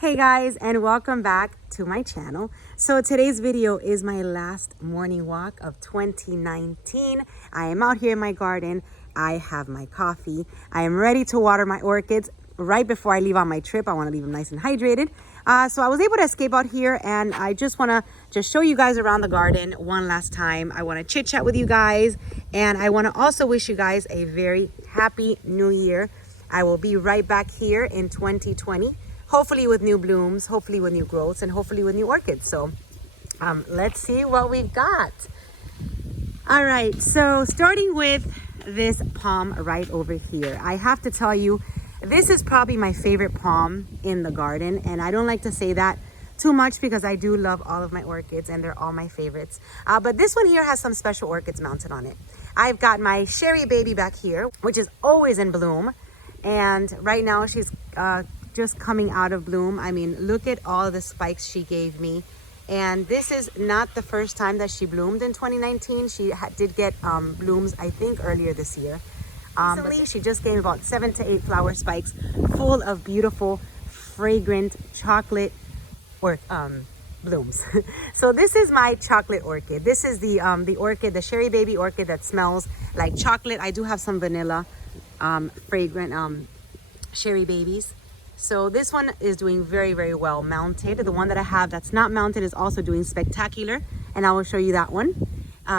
Hey guys, and welcome back to my channel. So today's video is my last morning walk of 2019. I am out here in my garden. I have my coffee. I am ready to water my orchids right before I leave on my trip. I want to leave them nice and hydrated. So I was able to escape out here, and I just want to show you guys around the garden one last time. I want to chit chat with you guys, and I want to also wish you guys a very happy new year. I will be right back here in 2020. Hopefully with new blooms, hopefully with new growths, and hopefully with new orchids. So let's see what we've got. All right, so starting with this palm right over here. I have to tell you, this is probably my favorite palm in the garden. And I don't like to say that too much because I do love all of my orchids and they're all my favorites. But this one here has some special orchids mounted on it. I've got my Sherry Baby back here, which is always in bloom. And right now she's just coming out of bloom. I mean, look at all the spikes she gave me. And this is not the first time that she bloomed in 2019. She did get blooms, I think, earlier this year. Recently, she just gave about 7 to 8 flower spikes full of beautiful, fragrant chocolate blooms. So this is my chocolate orchid. This is the orchid, the Sherry Baby orchid that smells like chocolate. I do have some vanilla fragrant Sherry Babies. So this one is doing very, very well mounted. The one that I have that's not mounted is also doing spectacular, and I will show you that one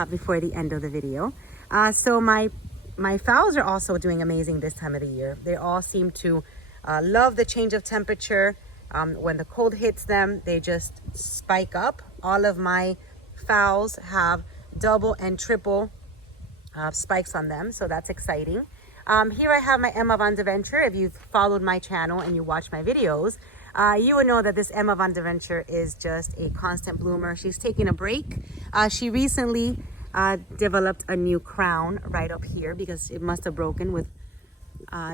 before the end of the video. So my phals are also doing amazing this time of the year. They all seem to love the change of temperature. When the cold hits them, they just spike up. All of my phals have double and triple spikes on them, so that's exciting. Here I have my Vanda. If you've followed my channel and you watch my videos, you would know that this Vanda is just a constant bloomer. She's taking a break. She recently developed a new crown right up here because it must have broken with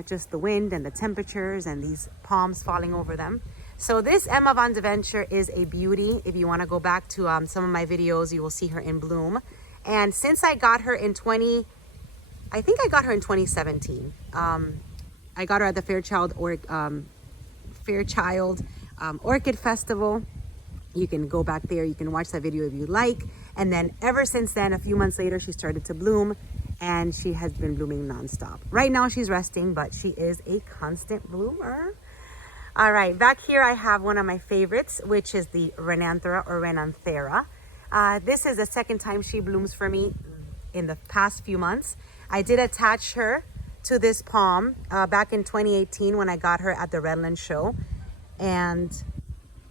just the wind and the temperatures and these palms falling over them. So this Vanda is a beauty. If you want to go back to some of my videos, you will see her in bloom. And since I got her in 2017. I got her at the Fairchild Orchid Festival. You can go back there. You can watch that video if you like. And then ever since then, a few months later, she started to bloom and she has been blooming nonstop. Right now she's resting, but she is a constant bloomer. All right, back here I have one of my favorites, which is the Renanthera or Renanthera. This is the second time she blooms for me in the past few months. I did attach her to this palm back in 2018 when I got her at the Redland show, and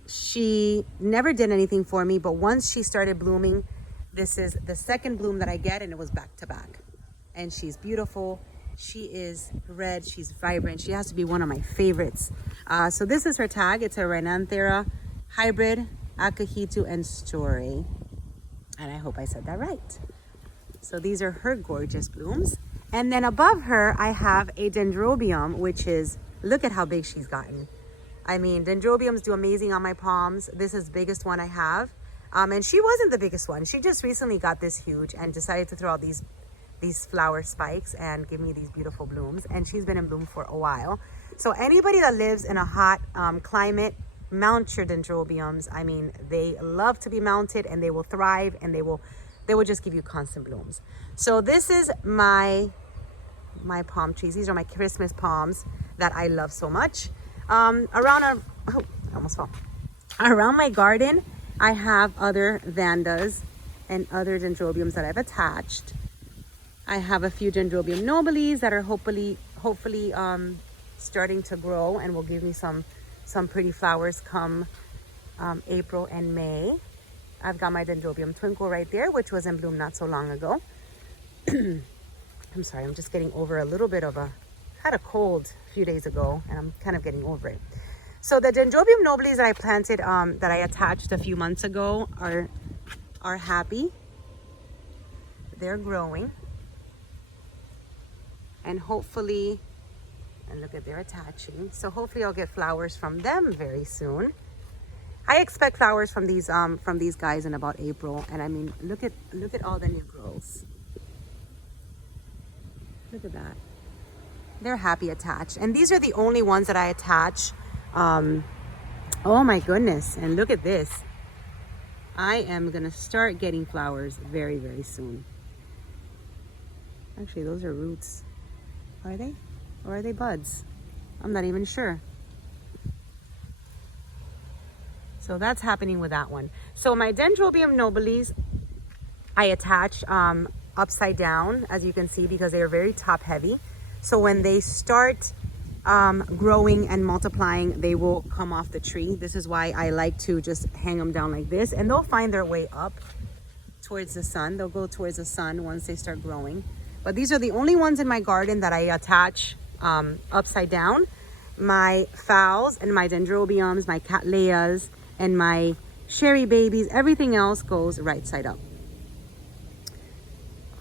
she never did anything for me, but once she started blooming, this is the second bloom that I get, and it was back to back. And she's beautiful. She is red. She's vibrant. She has to be one of my favorites. So this is her tag. It's a Renanthera hybrid, Akihito and Story. And I hope I said that right. So these are her gorgeous blooms. And then above her, I have a dendrobium, which is, look at how big she's gotten. I mean, dendrobiums do amazing on my palms. This is the biggest one I have. And she wasn't the biggest one. She just recently got this huge and decided to throw out these flower spikes and give me these beautiful blooms. And she's been in bloom for a while. So anybody that lives in a hot climate, mount your dendrobiums. I mean, they love to be mounted and they will thrive and they will just give you constant blooms. So this is my palm trees. These are my Christmas palms that I love so much. Around my garden, I have other Vandas and other dendrobiums that I've attached. I have a few dendrobium nobiles that are hopefully starting to grow and will give me some pretty flowers come April and May. I've got my dendrobium twinkle right there, which was in bloom not so long ago. I'm sorry, I'm just getting over a little bit of had a cold a few days ago, and I'm kind of getting over it. So the dendrobium nobiles that I planted, that I attached a few months ago are happy. They're growing. And hopefully, and look at, they're attaching. So hopefully I'll get flowers from them very soon. I expect flowers from these guys in about April. And I mean, look at all the new growths. Look at that. They're happy attached. And these are the only ones that I attach Oh my goodness, and look at this. I am gonna start getting flowers very, very soon. Actually, those are roots. Are they? Or are they buds? I'm not even sure. So that's happening with that one. So my Dendrobium nobilis, I attach upside down, as you can see, because they are very top heavy. So when they start growing and multiplying, they will come off the tree. This is why I like to just hang them down like this, and they'll find their way up towards the sun. They'll go towards the sun once they start growing. But these are the only ones in my garden that I attach upside down. My phals and my Dendrobiums, my Cattleyas, and my Sherry babies, everything else goes right side up.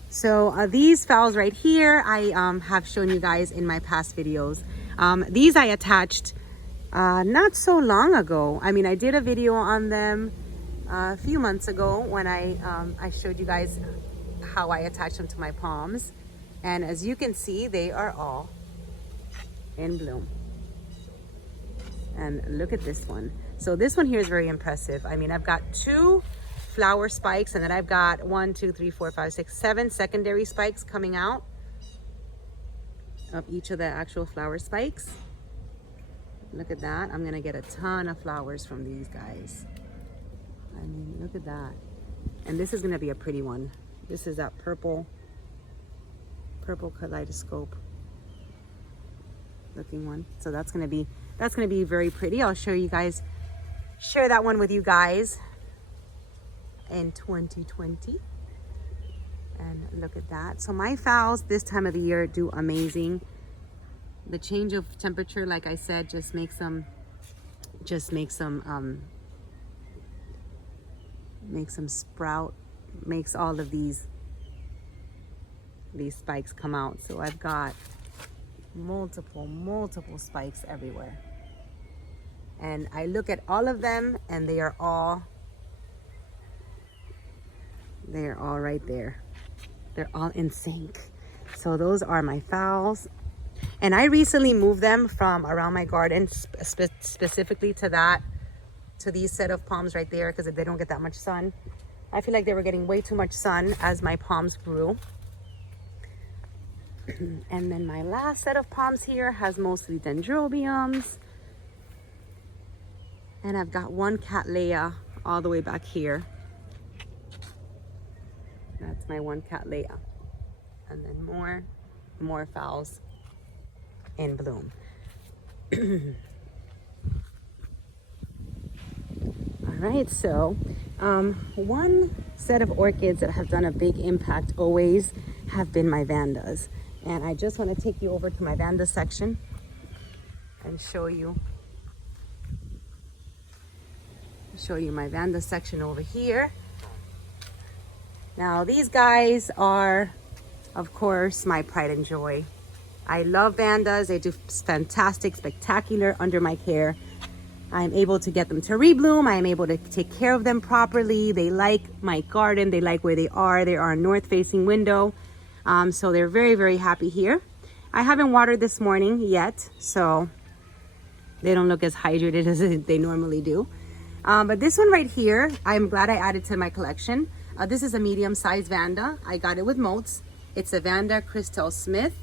So these phals right here, I have shown you guys in my past videos. These I attached not so long ago. I mean, I did a video on them a few months ago when I showed you guys how I attach them to my palms. And as you can see, they are all in bloom. And look at this one. So this one here is very impressive. I mean, I've got 2 flower spikes, and then I've got 1, 2, 3, 4, 5, 6, 7 secondary spikes coming out of each of the actual flower spikes. Look at that. I'm gonna get a ton of flowers from these guys. I mean, look at that. And this is gonna be a pretty one. This is that purple kaleidoscope looking one. So that's gonna be very pretty. I'll share that one with you guys in 2020. And look at that. So my phals this time of the year do amazing. The change of temperature, like I said, just makes them sprout, makes all of these spikes come out. So I've got multiple spikes everywhere. And I look at all of them, and they are all right there. They're all in sync. So those are my phals. And I recently moved them from around my garden specifically to these set of palms right there, because they don't get that much sun. I feel like they were getting way too much sun as my palms grew. And then my last set of palms here has mostly Dendrobiums. And I've got 1 Cattleya all the way back here. That's my 1 Cattleya. And then more phals in bloom. All right, so one set of orchids that have done a big impact always have been my Vandas. And I just want to take you over to my Vanda section and show you my Vanda section over here. Now these guys are, of course, my pride and joy. I love Vandas. They do fantastic, spectacular under my care. I'm able to get them to rebloom. I am able to take care of them properly. They like my garden. They like where they are. They are a north-facing window. So they're very, very happy here. I haven't watered this morning yet, so they don't look as hydrated as they normally do. But this one right here, I'm glad I added to my collection. This is a medium-sized Vanda. I got it with motes. It's a Vanda Crystal Smith.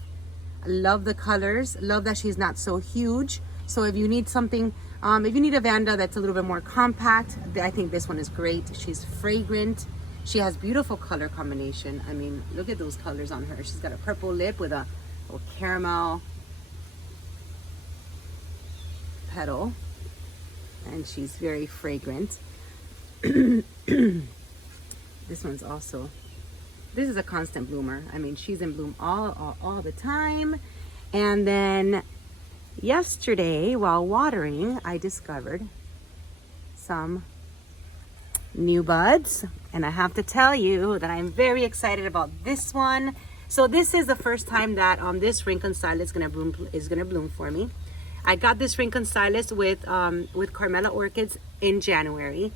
I love the colors. Love that she's not so huge. So if you need something, if you need a Vanda that's a little bit more compact, I think this one is great. She's fragrant. She has beautiful color combination. I mean, look at those colors on her. She's got a purple lip with a little caramel petal. And she's very fragrant. This one's also, this is a constant bloomer. I mean, she's in bloom all the time. And then yesterday, while watering, I discovered some new buds. And I have to tell you that I'm very excited about this one. So this is the first time that this Rincon Stylus is gonna bloom for me. I got this Rincon Stylus with Carmela Orchids in January.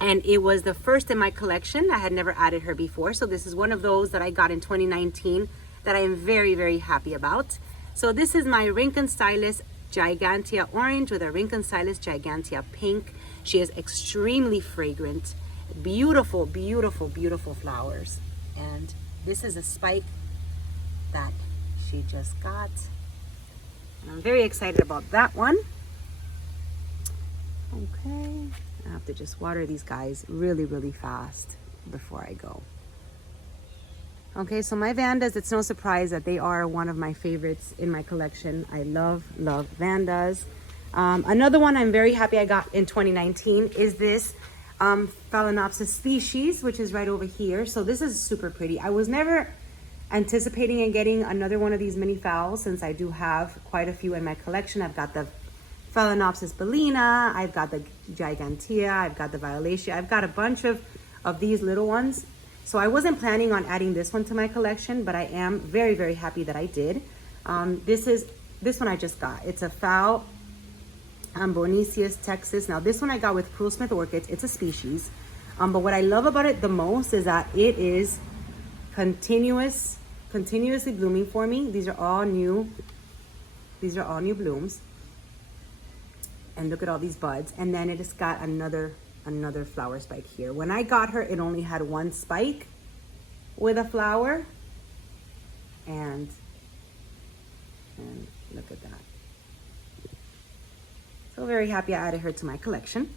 And it was the first in my collection. I had never added her before. So this is one of those that I got in 2019 that I am very, very happy about. So this is my Rincon Stylus Gigantea orange with a Rincon-Silas gigantea pink. She is extremely fragrant. Beautiful, beautiful, beautiful flowers. And this is a spike that she just got. And I'm very excited about that one. Okay, I have to just water these guys really, really fast before I go. Okay, so my Vandas, it's no surprise that they are one of my favorites in my collection. I love, love Vandas. Another one I'm very happy I got in 2019 is this Phalaenopsis species, which is right over here. So this is super pretty. I was never anticipating in getting another one of these mini phals since I do have quite a few in my collection. I've got the Phalaenopsis bellina, I've got the gigantea, I've got the violaceae, I've got a bunch of these little ones. So I wasn't planning on adding this one to my collection, but I am very, very happy that I did. This one I just got. It's a phal Boniceus Texas. Now this one I got with Cruel Smith Orchids. It's a species. But what I love about it the most is that it is continuously blooming for me. These are all new blooms. And look at all these buds. And then it just got another flower spike here. When I got her, it only had one spike with a flower. And look at that. So very happy I added her to my collection.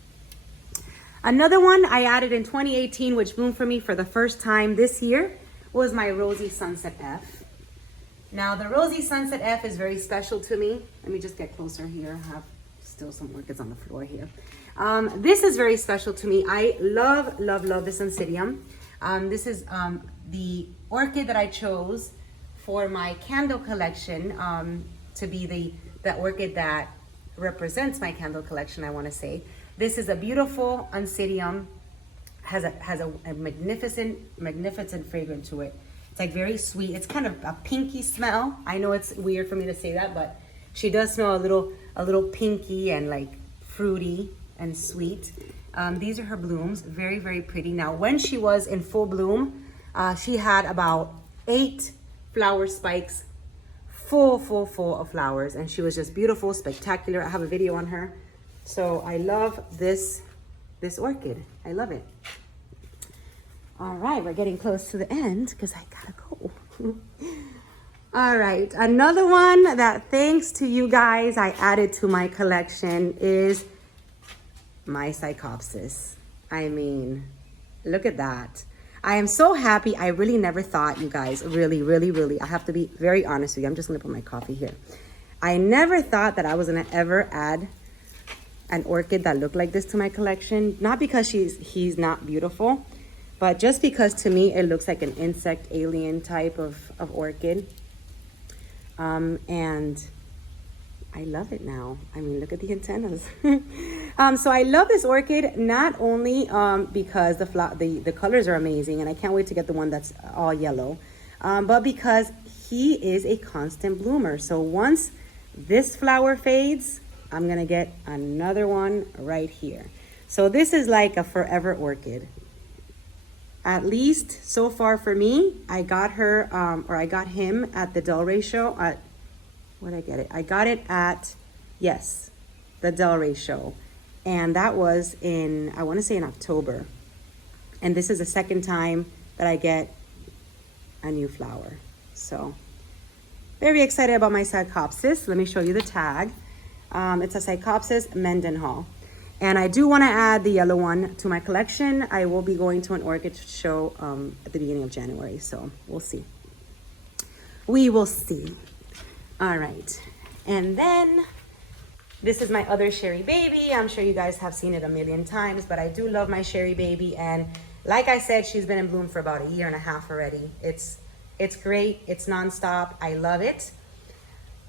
Another one I added in 2018, which bloomed for me for the first time this year, was my Rosy Sunset F. Now the Rosy Sunset F is very special to me. Let me just get closer here. I have still some orchids on the floor here. This is very special to me. I love, love, love this Oncidium. This is the orchid that I chose for my candle collection to be the orchid that represents my candle collection, I want to say. This is a beautiful Oncidium, has a magnificent fragrance to it. It's like very sweet. It's kind of a pinky smell. I know it's weird for me to say that, but she does smell a little pinky and like fruity and sweet. These are her blooms, very, very pretty. Now, when she was in full bloom, she had about 8 flower spikes, full of flowers, and she was just beautiful, spectacular. I have a video on her. So I love this orchid. I love it. All right, we're getting close to the end because I gotta go. All right, another one that thanks to you guys I added to my collection is my Psychopsis. I mean, look at that. I am so happy. I really never thought, you guys, really, I have to be very honest with you. I'm just gonna put my coffee here. I never thought that I was gonna ever add an orchid that looked like this to my collection. Not because he's not beautiful, but just because to me it looks like an insect alien type of orchid. And I love it now. I mean, look at the antennas. So I love this orchid, not only because the colors are amazing, and I can't wait to get the one that's all yellow, but because he is a constant bloomer. So once this flower fades, I'm gonna get another one right here. So this is like a forever orchid. At least so far for me. I got her, or I got him at the Delray show. Where'd I get it? I got it at, yes, the Delray show. And that was in, I want to say in October. And this is the second time that I get a new flower. So very excited about my Psychopsis. Let me show you the tag. It's a Psychopsis Mendenhall. And I do want to add the yellow one to my collection. I will be going to an orchid show at the beginning of January, so we'll see. We will see. All right. And then this is my other Sherry Baby. I'm sure you guys have seen it a million times, but I do love my Sherry Baby. And like I said, she's been in bloom for about 1.5 years already. It's great. It's nonstop. I love it.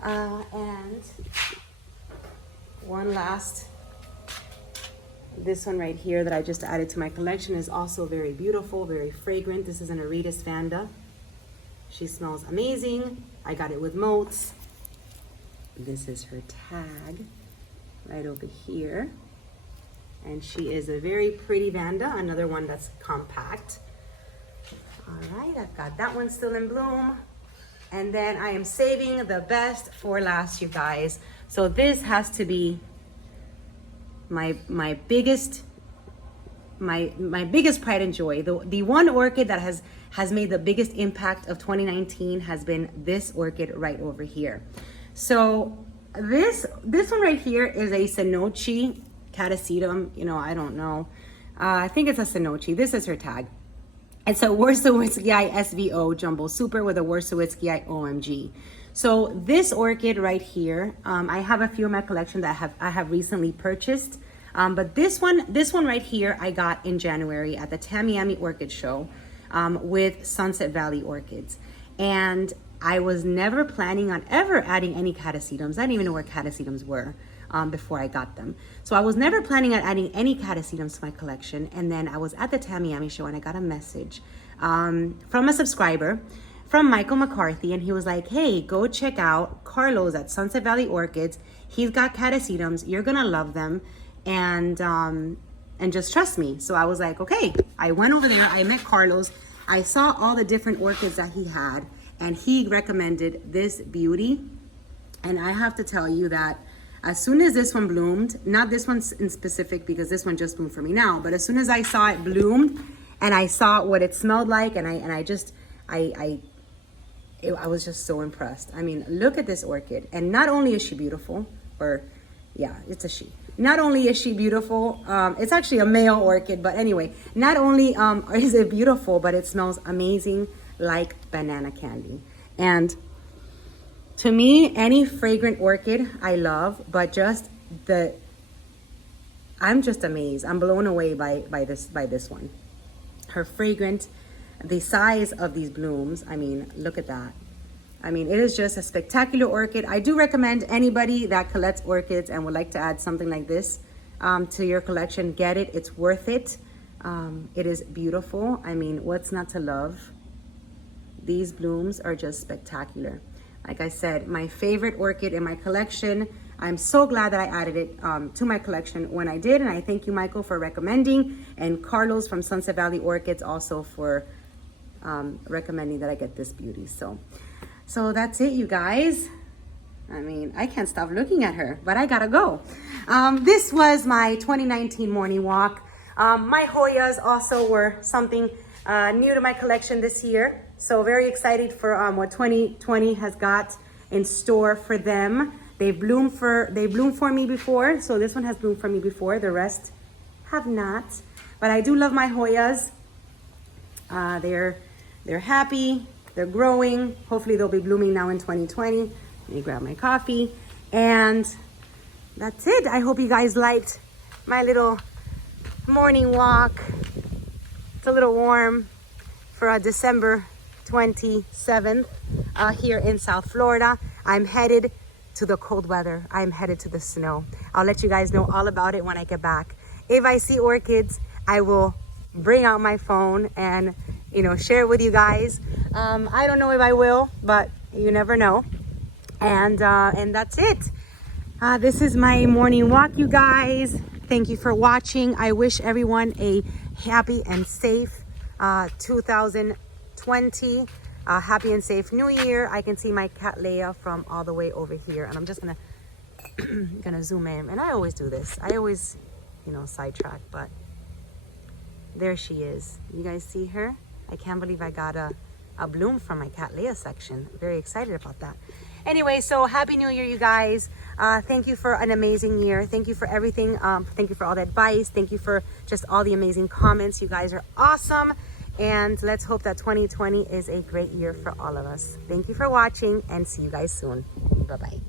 And one last. This one right here that I just added to my collection is also very beautiful, very fragrant. This is an Orchid Vanda. She smells amazing. I got it with motes. This is her tag right over here. And she is a very pretty Vanda, another one that's compact. All right, I've got that one still in bloom. And then I am saving the best for last, you guys. So this has to be my biggest pride and joy. The one orchid that has made the biggest impact of 2019 has been this orchid right over here. So this one right here is a Sonochi Catasetum. You know, I don't know. I think it's a Sonochi. This is her tag. It's a Warsawitzkii SVO Jumbo Super with a Warsawitzkii OMG. So this orchid right here, I have a few in my collection that I have recently purchased. But this one right here, I got in January at the Tamiami Orchid Show with Sunset Valley Orchids. And I was never planning on ever adding any Catasetums. I didn't even know where Catasetums were before I got them. So I was never planning on adding any Catasetums to my collection. And then I was at the Tamiami Show and I got a message from a subscriber, from Michael McCarthy, and he was like, hey, go check out Carlos at Sunset Valley Orchids. He's got Catasetums. You're gonna love them. And just trust me. So I was like, okay. I went over there, I met Carlos, I saw all the different orchids that he had, and he recommended this beauty. And I have to tell you that as soon as this one bloomed, not this one in specific because this one just bloomed for me now, but as soon as I saw it bloomed and I saw what it smelled like, and I was just so impressed. I mean, look at this orchid. And not only is she beautiful, or yeah, it's a she. Not only is she beautiful, it's actually a male orchid, but anyway, not only is it beautiful, but it smells amazing like banana candy. And to me, any fragrant orchid I love, but just I'm just amazed. I'm blown away by this one. Her fragrant, the size of these blooms, I mean, look at that. I mean, it is just a spectacular orchid. I do recommend anybody that collects orchids and would like to add something like this to your collection, get it. It's worth it. It is beautiful. I mean, what's not to love? These blooms are just spectacular. Like I said, my favorite orchid in my collection. I'm so glad that I added it to my collection when I did. And I thank you, Michael, for recommending. And Carlos from Sunset Valley Orchids also for recommending that I get this beauty. So that's it, you guys. I mean, I can't stop looking at her, but I gotta go. This was my 2019 morning walk. My Hoyas also were something new to my collection this year. So very excited for what 2020 has got in store for them. They bloomed for me before. So this one has bloomed for me before. The rest have not. But I do love my Hoyas. They're happy. They're growing. Hopefully they'll be blooming now in 2020. Let me grab my coffee. And that's it. I hope you guys liked my little morning walk. It's a little warm for December 27th here in South Florida. I'm headed to the cold weather. I'm headed to the snow. I'll let you guys know all about it when I get back. If I see orchids, I will bring out my phone and share it with you guys. I don't know if I will, but you never know. And that's it. This is my morning walk, you guys. Thank you for watching. I wish everyone a happy and safe 2020. Happy and safe New Year. I can see my cat Leia from all the way over here, and I'm just gonna zoom in. And I always do this. I always, sidetrack, but there she is. You guys see her? I can't believe I got a bloom from my cat Leia section. Very excited about that. Anyway, so happy New Year, you guys. Thank you for an amazing year. Thank you for everything. Thank you for all the advice. Thank you for just all the amazing comments. You guys are awesome. And let's hope that 2020 is a great year for all of us. Thank you for watching and see you guys soon. Bye-bye.